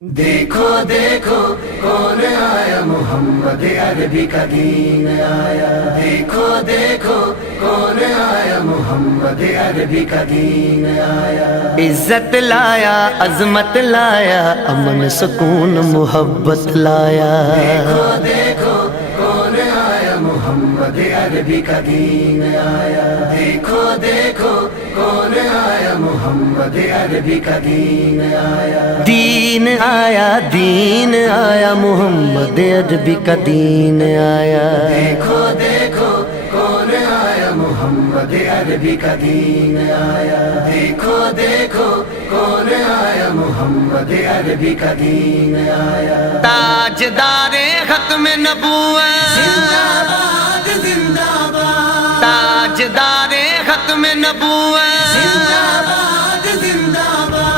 دیکھو دیکھو کون آیا، محمد عربی کا دین آیا۔ دیکھو دیکھو کون آیا، محمد عربی کا دین آیا۔ عزت لایا، عظمت لایا، امن سکون محبت لایا۔ دیکھو دیکھو کون آیا، محمد عربی کا دین آیا۔ دیکھو دیکھو کون آیا، محمد عربی کا دین آیا۔ دین آیا، دین آیا، محمد عربی کا دین آیا۔ دیکھو دیکھو کون آیا، محمد عربی کا دین آیا۔ دیکھو دیکھو کون آیا، محمد عربی کا دین آیا۔ تاجدار ختم نبوت، زندہ باد زندہ باد، تاجدار ختم نبوت، زندہ باد زندہ باد۔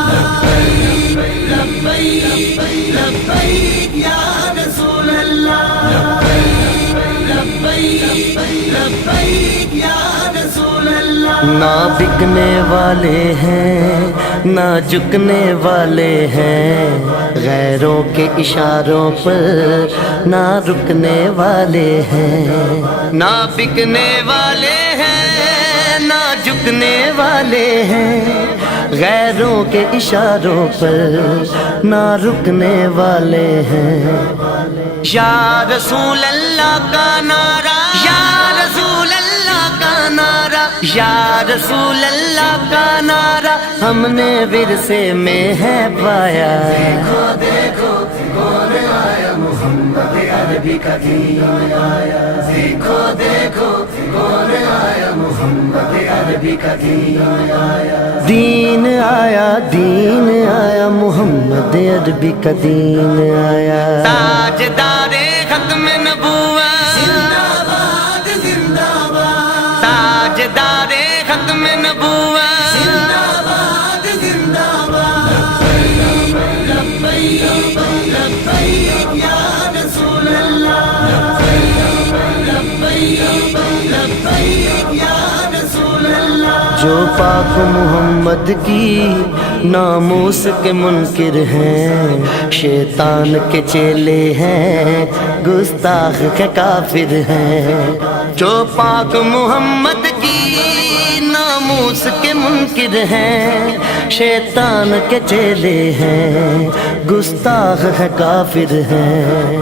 لبیک لبیک یا رسول اللہ، لبیک لبیک یا رسول اللہ۔ نہ بکنے والے ہیں نہ جھکنے والے ہیں، غیروں کے اشاروں پر نہ رکنے والے ہیں۔ نہ بکنے والے ہیں نہ جھکنے والے ہیں، غیروں کے اشاروں پر نہ رکنے والے ہیں۔ یا رسول اللہ کا نعرہ، یا رسول اللہ کا نعرہ، یا رسول اللہ کا نعرہ ہم نے ورثے میں ہے پایا۔ دیکھو دیکھو کون آیا، محمد عربی کا دین آیا۔ دیکھو دیکھو کون آیا، محمد عربی کا دین آیا۔ دین آیا، دین آیا، محمد عربی کا دین آیا۔ تاجدار ختم نبوت، زندہ باد زندہ باد، تاجدار ختم نبوت، زندہ باد زندہ باد۔ لبیک لبیک یا رسول اللہ، لبیک لبیک یا رسول اللہ۔ جو پاک محمد کی ناموس کے منکر ہیں، شیطان کے چیلے ہیں، گستاخ کے کافر ہیں۔ جو پاک محمد کی ناموس کے منکر ہیں، شیطان کے چیلے ہیں، گستاخ ہے کافر ہیں۔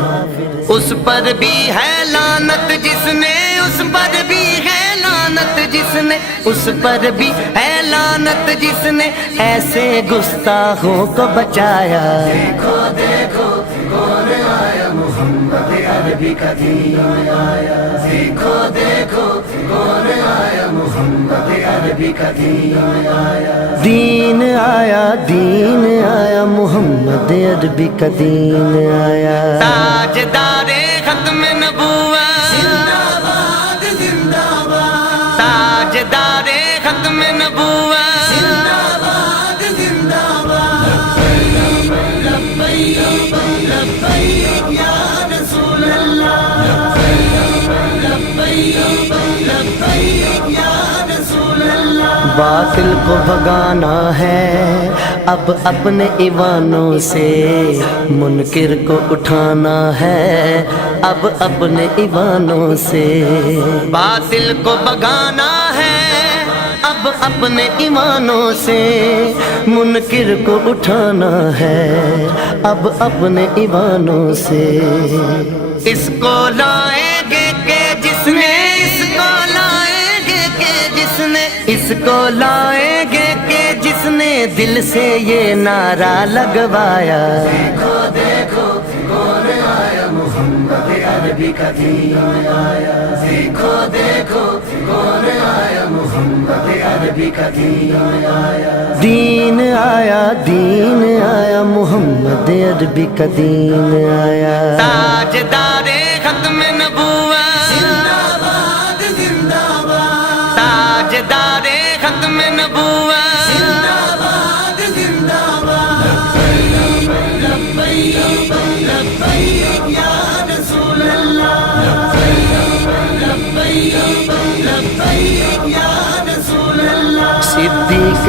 اس پر بھی ہے لعنت جس نے، اس پر بھی ہے لعنت جس نے، اس پر بھی ہے لعنت جس نے ایسے گستاخوں کو بچایا۔ دیکھو دیکھو کون آیا، محمد عربی کا دین آیا۔ دیکھو دیکھو کون آیا، محمد عربی کا دین آیا۔ دین آیا، دین آیا، محمد عربی کا دین آیا۔ تاجدار ختم نبوت، زندہ باد زندہ باد، تاجدار ختم نبوت، زندہ باد زندہ باد۔ لبیک لبیک یا رسول اللہ، لبیک لبیک یا رسول اللہ۔ باطل کو بھگانا ہے اب اپنے ایوانوں سے، منکر کو اٹھانا ہے اب اپنے ایوانوں سے۔ باطل کو بھگانا ہے اب اپنے ایمانوں سے، منکر کو اٹھانا ہے اب اپنے ایوانوں سے۔ اس کو لائیں گے کہ جس نے، اس کو لائیں گے کہ جس نے، اس کو لائیں گے کہ جس نے دل سے یہ نعرہ لگوایا۔ دیکھو دیکھو کون آیا، محمد عربی کا دین آیا۔ دیکھو دیکھو کون آیا، محمد عربی کا دین آیا۔ دین آیا، دین آیا، محمد عربی کا دین آیا۔ تاجدار ختم نبوت، زندہ باد زندہ باد، تاجدار ختم نبوت، زندہ باد زندہ باد۔ لبیک لبیک یا رسول اللہ، لبیک لبیک یا رسول اللہ۔ صدیق